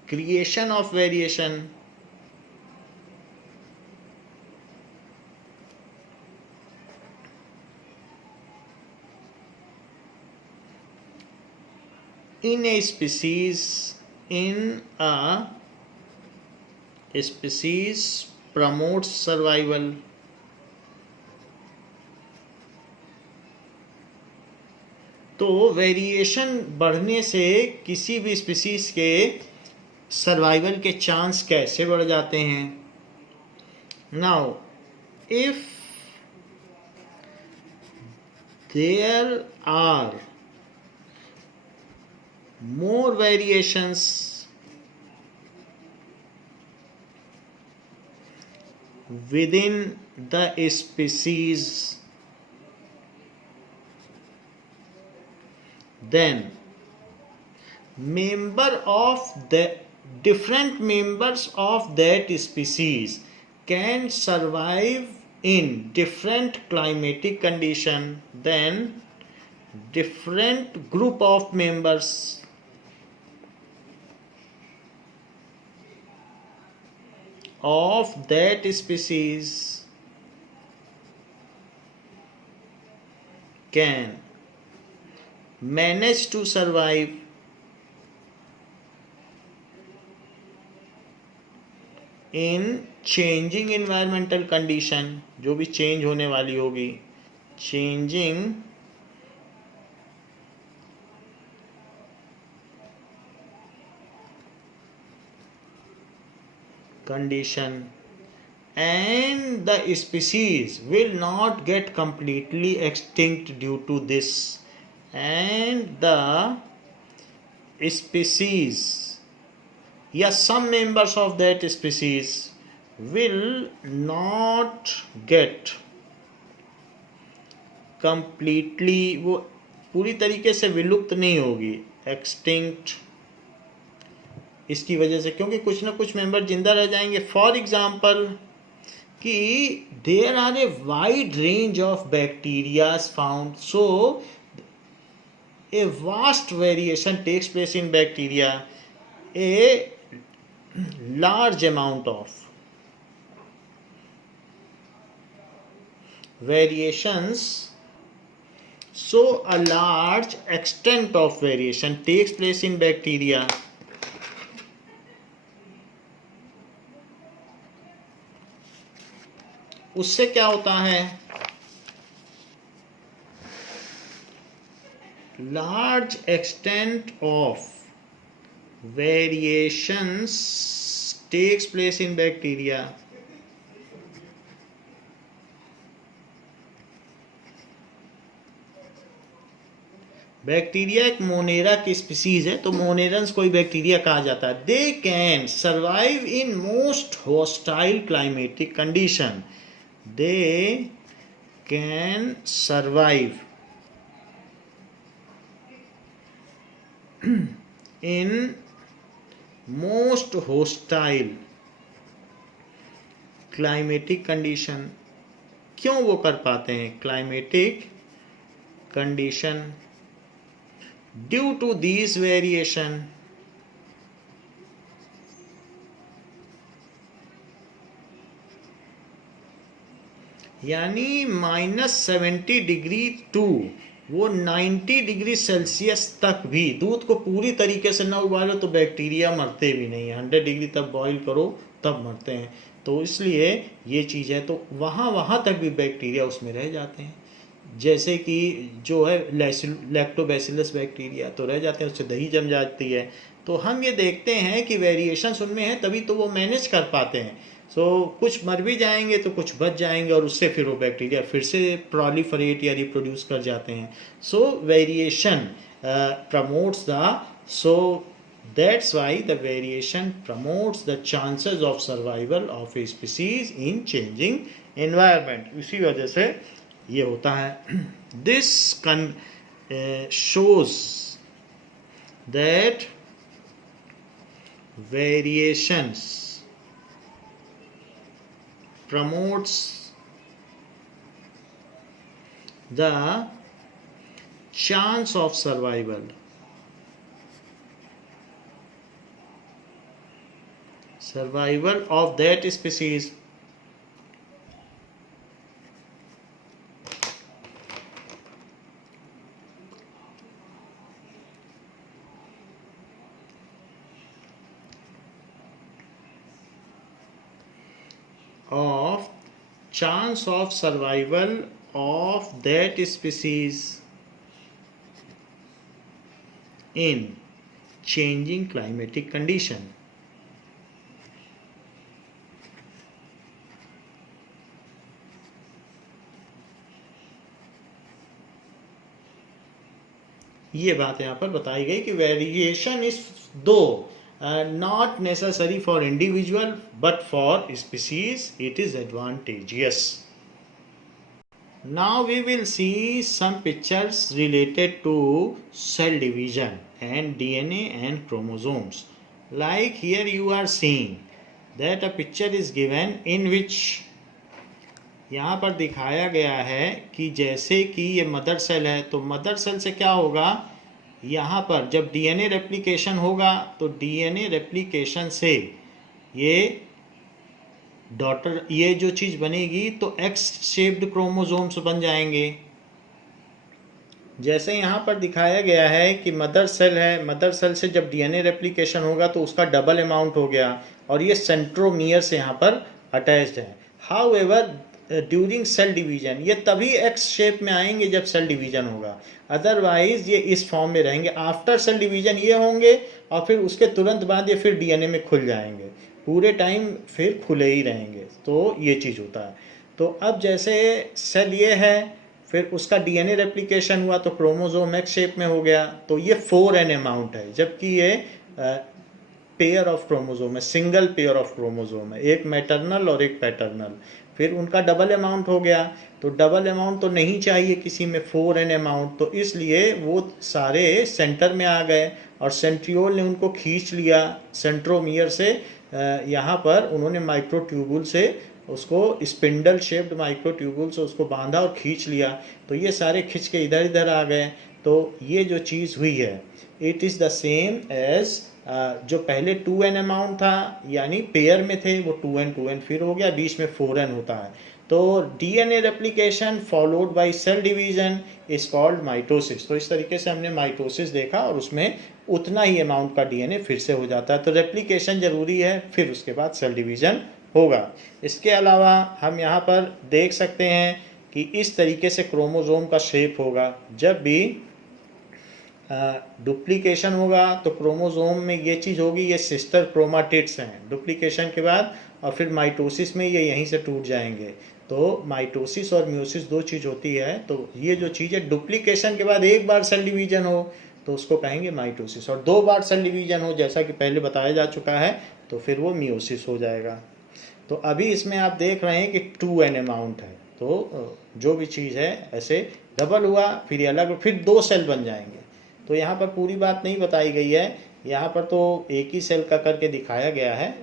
creation of variation in a species promotes survival? तो variation बढ़ने से किसी भी स्पीसीज के सर्वाइवल के चांस कैसे बढ़ जाते हैं? Now if there are more variations within the species, then different members of that species can survive in different climatic condition. Then different group of members of that species can manage to survive in changing environmental condition, जो भी change होने वाली होगी, changing condition and the species will not get completely extinct due to this, and the species, yes, some members of that species will not get completely, वो पूरी तरीके से विलुप्त नहीं होगी, एक्सटिंक्ट, इसकी वजह से, क्योंकि कुछ ना कुछ मेंबर जिंदा रह जाएंगे. फॉर एग्जाम्पल कि there are a wide range of bacterias found, so a vast variation takes place in bacteria, a large amount of variations, so a large extent of variation takes place in bacteria. उससे क्या होता है, large extent of variations takes place in bacteria. Bacteria एक Monera की species है, तो monerans कोई bacteria कहा जाता है. They can survive in most hostile climatic condition. They can survive in most hostile climatic condition. क्यों वो कर पाते हैं? climatic condition due to these variation, यानी -70 टू वो 90 डिग्री सेल्सियस तक भी दूध को पूरी तरीके से ना उबालो तो बैक्टीरिया मरते भी नहीं है. 100 डिग्री तक बॉईल करो तब मरते हैं. तो इसलिए ये चीज़ है, तो वहाँ तक भी बैक्टीरिया उसमें रह जाते हैं. जैसे कि जो है लैक्टोबैसिलस बैक्टीरिया तो रह जाते हैं, उससे दही जम जाती है. तो हम ये देखते हैं कि वेरिएशंस उनमें हैं, तभी तो वो मैनेज कर पाते हैं. सो कुछ मर भी जाएंगे तो कुछ बच जाएंगे, और उससे फिर वो बैक्टीरिया फिर से प्रोलिफरेट या रिप्रोड्यूस कर जाते हैं. सो variation promotes the, so that's why the variation promotes the chances of survival of a species in changing environment. इसी वजह से ये होता है. This shows that variations promotes the chance of survival of that species. Of chance of survival of that species in changing climatic condition. ये बात यहाँ पर बताई गई कि वेरिएशन इज दो not necessary for individual but for species it is advantageous. Now we will see some pictures related to cell division and DNA and chromosomes. Like here you are seeing that a picture is given in which यहाँ पर दिखाया गया है कि जैसे कि ये mother cell है, तो मदर सेल से क्या होगा, यहाँ पर जब डीएनए रेप्लिकेशन होगा तो डीएनए रेप्लिकेशन से ये डॉटर, ये जो चीज़ बनेगी तो एक्स शेप्ड क्रोमोसोम्स बन जाएंगे. जैसे यहाँ पर दिखाया गया है कि मदर सेल है, मदर सेल से जब डीएनए रेप्लिकेशन होगा तो उसका डबल अमाउंट हो गया, और ये सेंट्रोमियर से यहाँ पर अटैच्ड है. हाउएवर ड्यूरिंग सेल डिवीजन ये तभी एक्स शेप में आएंगे जब सेल डिवीजन होगा, अदरवाइज ये इस फॉर्म में रहेंगे. आफ्टर सेल डिवीजन ये होंगे और फिर उसके तुरंत बाद ये फिर डीएनए में खुल जाएंगे. पूरे टाइम फिर खुले ही रहेंगे। तो ये चीज़ होता है। तो अब जैसे सेल ये है, फिर उसका डीएनए रेप्लिकेशन हुआ तो क्रोमोसोम एक्स शेप में हो गया, तो ये 4n अमाउंट है, जबकि ये पेयर ऑफ क्रोमोसोम है, सिंगल पेयर ऑफ क्रोमोसोम है, एक मैटरनल और एक पैटर्नल। फिर उनका डबल अमाउंट हो गया, तो डबल अमाउंट तो नहीं चाहिए किसी में, 4n अमाउंट, तो इसलिए वो सारे सेंटर में आ गए और सेंट्रियोल ने उनको खींच लिया सेंट्रोमियर से। यहाँ पर उन्होंने माइक्रोट्यूबुल से उसको स्पिंडल शेप्ड माइक्रोट्यूबुल से उसको बांधा और खींच लिया, तो ये सारे खींच के इधर इधर आ गए। तो ये जो चीज़ हुई है, it is the same as जो पहले 2n अमाउंट था, यानी पेयर में थे वो 2n फिर हो गया, बीच में 4n होता है। तो DNA replication followed by cell division is called mitosis. तो इस तरीके से हमने माइटोसिस देखा और उसमें उतना ही अमाउंट का डीएनए फिर से हो जाता है। तो रेप्लिकेशन जरूरी है, फिर उसके बाद सेल डिवीजन होगा। इसके अलावा हम यहाँ पर देख सकते हैं कि इस तरीके से क्रोमोसोम का शेप होगा। जब भी डुप्लीकेशन होगा तो क्रोमोसोम में ये चीज़ होगी, ये सिस्टर क्रोमाटिड्स हैं डुप्लीकेशन के बाद, और फिर माइटोसिस में ये यहीं से टूट जाएंगे। तो माइटोसिस और म्यूसिस दो चीज़ होती है। तो ये जो चीज़ है, डुप्लीकेशन के बाद एक बार सेल डिवीजन हो तो उसको कहेंगे माइटोसिस, और 2 बार सेल डिवीजन हो जैसा कि पहले बताया जा चुका है तो फिर वो म्यूसिस हो जाएगा। तो अभी इसमें आप देख रहे हैं कि 2n अमाउंट है, तो जो भी चीज़ है ऐसे डबल हुआ, फिर ये अलग, फिर 2 सेल बन जाएंगे। तो यहाँ पर पूरी बात नहीं बताई गई है, यहाँ पर तो एक ही सेल का करके दिखाया गया है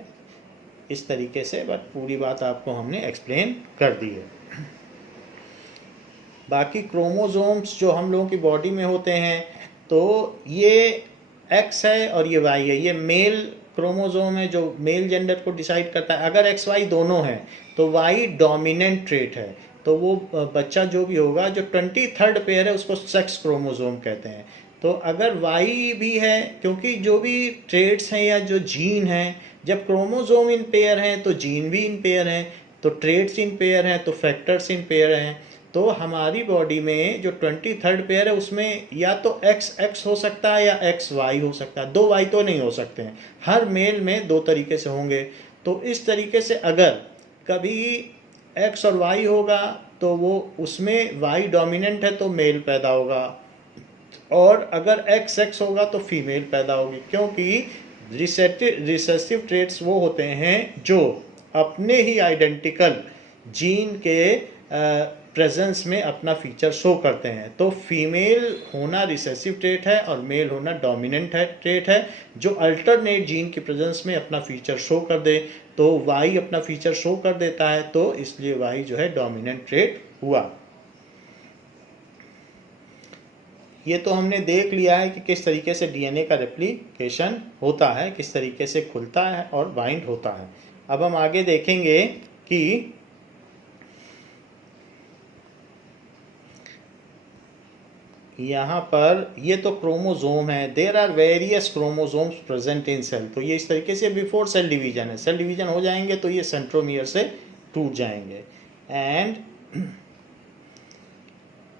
इस तरीके से, बट पूरी बात आपको हमने एक्सप्लेन कर दी है। बाकी क्रोमोसोम्स जो हम लोगों की बॉडी में होते हैं, तो ये X है और ये Y है, ये मेल क्रोमोसोम है जो मेल जेंडर को डिसाइड करता है। अगर XY दोनों हैं तो Y डोमिनेंट ट्रेट है, तो वो बच्चा जो भी होगा, जो 23rd पेयर है उसको सेक्स क्रोमोसोम कहते हैं। तो अगर Y भी है, क्योंकि जो भी ट्रेड्स हैं या जो जीन हैं, जब क्रोमोसोम इन पेयर हैं तो जीन भी इन पेयर हैं, तो ट्रेड्स इन पेयर हैं तो फैक्टर्स इन पेयर हैं। तो हमारी बॉडी में जो 23rd पेयर है उसमें या तो XX हो सकता है या XY हो सकता है, 2 Y तो नहीं हो सकते हैं। हर मेल में 2 तरीके से होंगे। तो इस तरीके से अगर कभी X और Y होगा तो वो उसमें Y डोमिनेंट है तो मेल पैदा होगा, और अगर XX होगा तो फीमेल पैदा होगी, क्योंकि रिसेसिव ट्रेट्स वो होते हैं जो अपने ही आइडेंटिकल जीन के प्रेजेंस में अपना फीचर शो करते हैं। तो फीमेल होना रिसेसिव ट्रेट है और मेल होना डोमिनेंट है ट्रेट है, जो अल्टरनेट जीन की प्रेजेंस में अपना फीचर शो कर दे। तो Y अपना फीचर शो कर देता है, तो इसलिए Y जो है डोमिनेंट ट्रेट हुआ। ये तो हमने देख लिया है कि किस तरीके से डीएनए का रेप्लिकेशन होता है, किस तरीके से खुलता है और बाइंड होता है। अब हम आगे देखेंगे कि यहाँ पर ये तो क्रोमोसोम है, there are various chromosomes present in cell. तो ये इस तरीके से बिफोर सेल डिवीजन है, सेल डिवीजन हो जाएंगे तो ये सेंट्रोमियर से टूट जाएंगे। And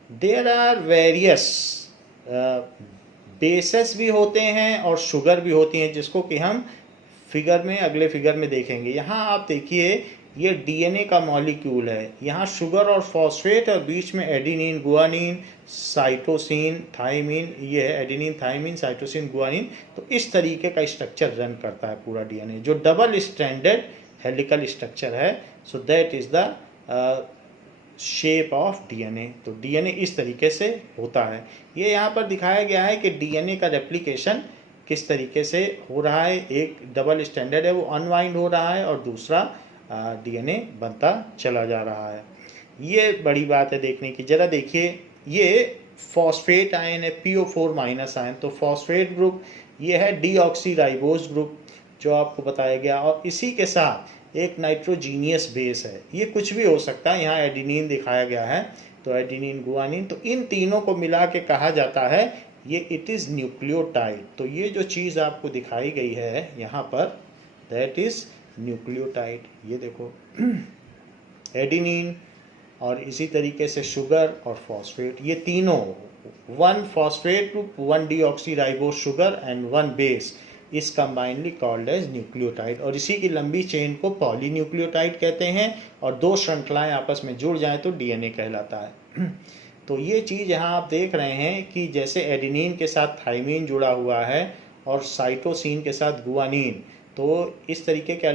there are various bases भी होते हैं और शुगर भी होती हैं, जिसको कि हम फिगर में अगले फिगर में देखेंगे। यहाँ आप देखिए, ये डीएनए का मॉलिक्यूल है, यहाँ शुगर और फॉस्फेट और बीच में एडिनिन, गुआनिन, साइटोसिन, थाइमिन, ये है एडिनिन, थाइमिन, साइटोसिन, गुआनिन। तो इस तरीके का स्ट्रक्चर रन करता है पूरा डीएनए, जो डबल स्ट्रैंडेड हेलिकल स्ट्रक्चर है। So that is the shape of DNA. तो डीएनए इस तरीके से होता है। ये यहाँ पर दिखाया गया है कि डीएनए का रेप्लिकेशन किस तरीके से हो रहा है। एक डबल स्टैंडर्ड है वो अनवाइंड हो रहा है और दूसरा डीएनए बनता चला जा रहा है। ये बड़ी बात है देखने की। जरा देखिए, ये फॉस्फेट आयन है, PO4 माइनस आयन। तो फॉस्फेट ग्रुप ये है डीऑक्सीराइबोज ग्रुप जो आपको बताया गया, और इसी के साथ एक नाइट्रोजीनियस बेस है। ये कुछ भी हो सकता है, यहाँ एडिनिन दिखाया गया है, तो एडिनिन, गुआनिन, तो इन तीनों को मिला के कहा जाता है ये इट इज़ न्यूक्लियोटाइड। तो ये जो चीज़ आपको दिखाई गई है यहाँ पर, दैट इज़ न्यूक्लियोटाइड। ये देखो एडिनिन और इसी तरीके से शुगर और फॉस्फेट, ये तीनों, 1 phosphate group, 1 deoxyribose sugar and 1 base, is combinely called as nucleotide, और इसी की लंबी चेन को पॉलीन्यूक्लियोटाइड कहते हैं, और दो श्रृंखलाएं आपस में जुड़ जाएं तो डीएनए कहलाता है। तो ये चीज़ यहाँ आप देख रहे हैं कि जैसे एडेनिन के साथ थाइमिन जुड़ा हुआ है और साइटोसिन के साथ गुआनिन, तो इस तरीके के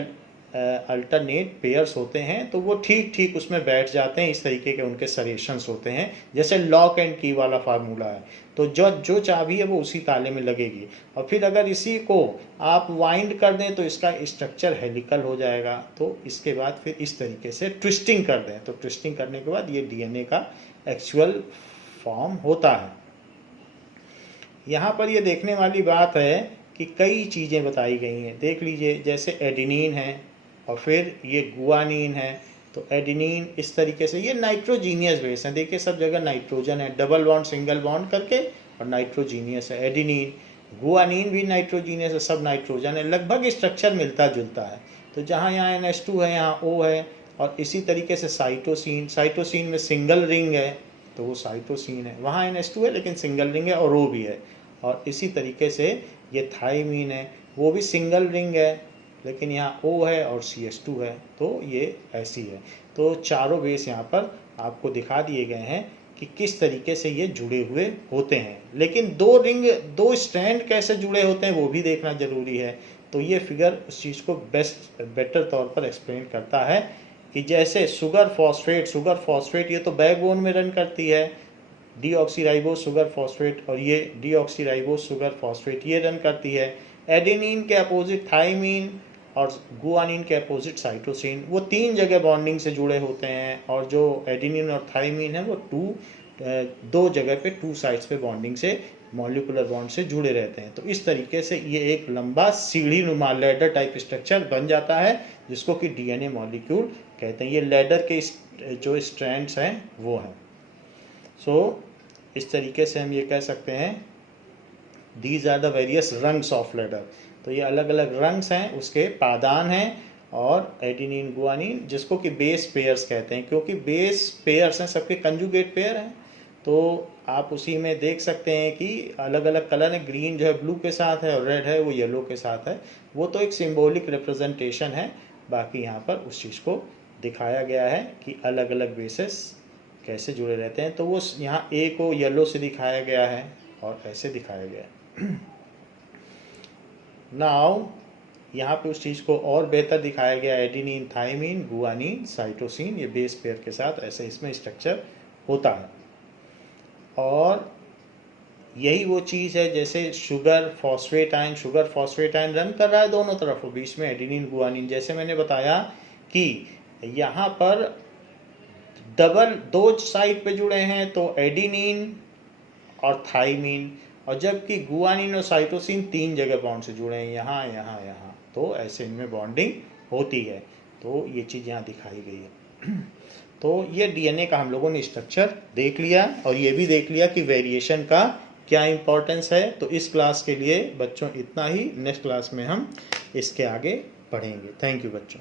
अल्टरनेट पेयर्स होते हैं, तो वो ठीक ठीक उसमें बैठ जाते हैं, इस तरीके के उनके सरेशंस होते हैं, जैसे लॉक एंड की वाला फार्मूला है। तो जो चाबी है वो उसी ताले में लगेगी, और फिर अगर इसी को आप वाइंड कर दें तो इसका स्ट्रक्चर हेलिकल हो जाएगा। तो इसके बाद फिर इस तरीके से ट्विस्टिंग कर दें, तो ट्विस्टिंग करने के बाद ये डीएनए का एक्चुअल फॉर्म होता है। यहाँ पर ये देखने वाली बात है कि कई चीज़ें बताई गई हैं, देख लीजिए, जैसे एडेनिन है और फिर ये गुआनिन है। तो एडेनिन इस तरीके से, ये नाइट्रोजीनियस बेस है, देखिए सब जगह नाइट्रोजन है, डबल बॉन्ड सिंगल बॉन्ड करके, और नाइट्रोजीनियस है एडेनिन। गुआनिन भी नाइट्रोजीनियस है, सब नाइट्रोजन है, लगभग स्ट्रक्चर मिलता जुलता है। तो जहाँ यहाँ NH2 है, यहाँ O है, और इसी तरीके से साइटोसिन में सिंगल रिंग है तो वो साइटोसिन है, वहाँ NH2 है लेकिन सिंगल रिंग है और O भी है। और इसी तरीके से ये थाइमीन है, वो भी सिंगल रिंग है लेकिन यहाँ O है और CH2 है, तो ये ऐसी है। तो चारों बेस यहाँ पर आपको दिखा दिए गए हैं कि किस तरीके से ये जुड़े हुए होते हैं, लेकिन दो स्ट्रैंड कैसे जुड़े होते हैं वो भी देखना जरूरी है। तो ये फिगर उस चीज़ को बेटर तौर पर एक्सप्लेन करता है कि जैसे शुगर फॉस्फेट ये तो बैकबोन में रन करती है, डीऑक्सीराइबोस शुगर फॉस्फेट, और ये डीऑक्सीराइबोस शुगर फॉस्फेट ये रन करती है। एडेनिन के अपोजिट थाइमीन और गुआनिन के अपोजिट साइटोसिन, वो 3 जगह बॉन्डिंग से जुड़े होते हैं, और जो एडेनिन और थाइमीन है वो 2 जगह पे 2 साइड्स पे बॉन्डिंग से, मॉलिक्यूलर बॉन्ड से जुड़े रहते हैं। तो इस तरीके से ये एक लंबा सीढ़ी नुमा लैडर टाइप स्ट्रक्चर बन जाता है, जिसको कि डीएनए मॉलिक्यूल कहते हैं। ये लैडर के जो स्ट्रैंड्स हैं वो हैं। सो इस तरीके से हम ये कह सकते हैं these are the various rungs of ladder. तो ये अलग अलग रंग्स हैं, उसके पादान हैं, और एडेनिन गुआनिन जिसको कि बेस पेयर्स कहते हैं, क्योंकि बेस पेयर्स हैं, सबके कंजुगेट पेयर हैं। तो आप उसी में देख सकते हैं कि अलग अलग कलर है, ग्रीन जो है ब्लू के साथ है और रेड है वो येलो के साथ है। वो तो एक सिंबॉलिक रिप्रेजेंटेशन है, बाकी यहाँ पर उस चीज़ को दिखाया गया है कि अलग अलग बेसेस कैसे जुड़े रहते हैं। तो वो यहाँ ए को येलो से दिखाया गया है और ऐसे दिखाया गया है। नाउ यहाँ पे उस चीज़ को और बेहतर दिखाया गया, एडेनिन थाइमीन गुआनिन साइटोसिन, ये बेस पेयर के साथ ऐसे इसमें स्ट्रक्चर होता है। और यही वो चीज़ है जैसे शुगर फॉस्फेट आयन रन कर रहा है दोनों तरफ, बीच में एडेनिन गुआनिन, जैसे मैंने बताया कि यहाँ पर डबल 2 साइड पे जुड़े हैं तो एडेनिन और थाइमीन, और जबकि गुआनिन और साइटोसिन 3 जगह बॉन्ड से जुड़े हैं, यहाँ यहाँ यहाँ, तो ऐसे इनमें बॉन्डिंग होती है। तो ये चीज़ यहाँ दिखाई गई है। तो ये डीएनए का हम लोगों ने स्ट्रक्चर देख लिया, और ये भी देख लिया कि वेरिएशन का क्या इंपॉर्टेंस है। तो इस क्लास के लिए बच्चों इतना ही, नेक्स्ट क्लास में हम इसके आगे पढ़ेंगे। थैंक यू बच्चों।